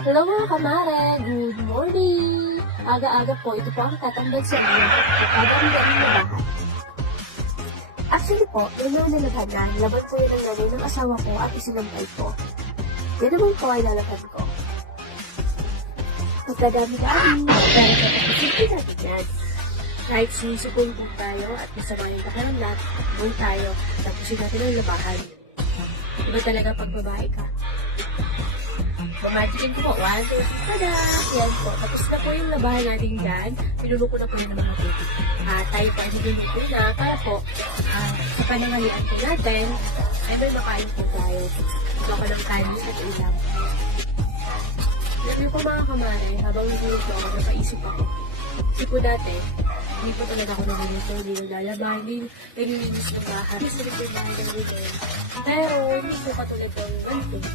Hello mga kamare, good morning! Aga-aga po, ito po ang tatambal sa inyo at agad-agad ng labahan. Actually po, yung mga nalaghanan, laban po yun ang nanay ng asawa ko at isinampay ko. Yan naman po ay lalakad ko. Magdadami-dami, pero kapag-isipin natin yan. Kahit sinisipon po tayo at masama yung nakaramlat, buhay tayo, tapusin natin ang labahan. Iba talaga pag babae ka. Mamagikin ko po. 1, 2, 3, tada! Yan po. Tapos na po yung labahan natin dyan. Pinulo ko na po yung mga tubig. Tayo po ay niluluto na para po sa panangalian po natin ay may makain po tayo. Ito ako ng kanin at ulam. Yan po mga kamari, habang niluluto ako, napaisip ako. Kasi po dati, hindi po talaga ako niluluto, hindi naglalaba, hindi naglilinis ng bahay. Gusto rin po yung mga ganito. Pero, hindi po katulad po yung ganito.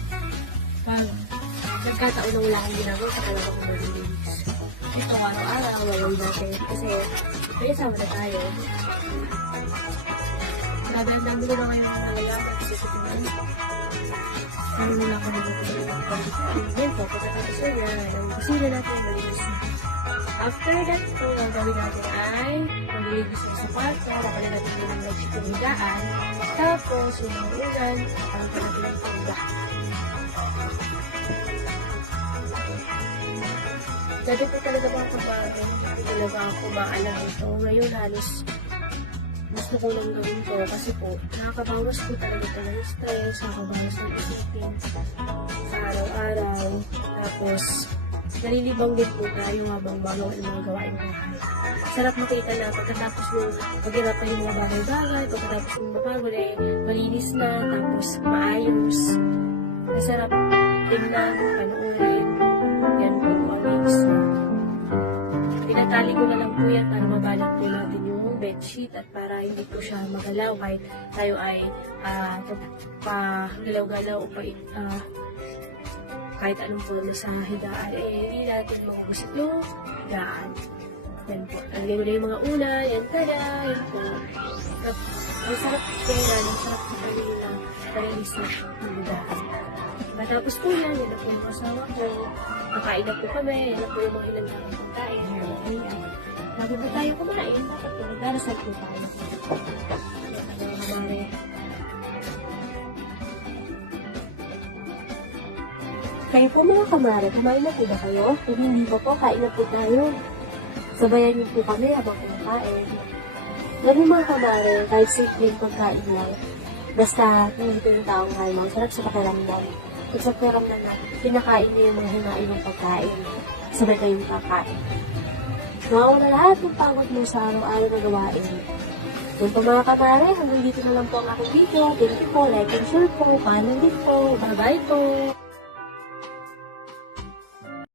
Nagkataon na wala akong ginagawa sa kalabang kong nalilinis. Ito araw-araw, walawin natin. Kasi, kaya sama na tayo. Nadaan mo na ngayon ang nangyayaman kasi sa tingnan ko. Ano na lang ako nagkakaroon ng pagkakas po, pagkakataon niya, ng kusina natin, malinis na. After that po, ang gawin natin ay maglilinis na sa kwarto, kapalin natin yung nag-ship yung higaan, tapos yung mga ulan, parang pa natin ang pangga. Dati po talaga mga kabago, hindi talaga ako maalam ito. Ngayon halos gusto ko lang gawin ko kasi po nakakabawas po talaga ito ng stress, nakakabawas ng isipin sa araw-araw. Tapos nalilibang din po tayo habang magawa ng mga gawain bahay. Sarap makita na pagkatapos mo maghirapan yung mga bagay-bagay, pagkatapos mo mapagod ay malinis na, tapos maayos. Masarap tingnan, panoorin. Yan po, malinis na. Tinatali ko na lang po yan para mabalot po natin yung bedsheet at para hindi po siya magalaw kahit tayo ay pagalaw-galaw o kahit anong forma sa higaan, hindi natin makukusip yung higaan. Yan po. Alagay mo na yung mga una, yan tada, yan po. Ang sarap kaya, ang sarap sa kanila, palinis na yung higaan. Matapos po yan na po yung asawa ko, nakain na po kami, yan na po yung mga ilang na pagkain. Ayan. Bago po tayo kumain, dapat po nagdarasal po tayo. Ayan, mga kamari. Kayo po mga kamari, kumain na po ba kayo? Kung hindi pa po, kain na po tayo. Sabayan niyo po kami habang kumakain. Ganun mga kamari, kahit simpleng pagkain lang. Basta, hindi po yung taong halimang sarap sa pakiramdam. Kung sa pakiramdam natin, pinakain niyo yung mga hinain ng pagkain. Sabay kayong kakain. Mawawala lahat ng pagod mo sa araw-araw na gawain. Yun po mga kamari, hanggang dito na lang po ang aking video. Thank you po, like and share po, paalam din po. Bye-bye po!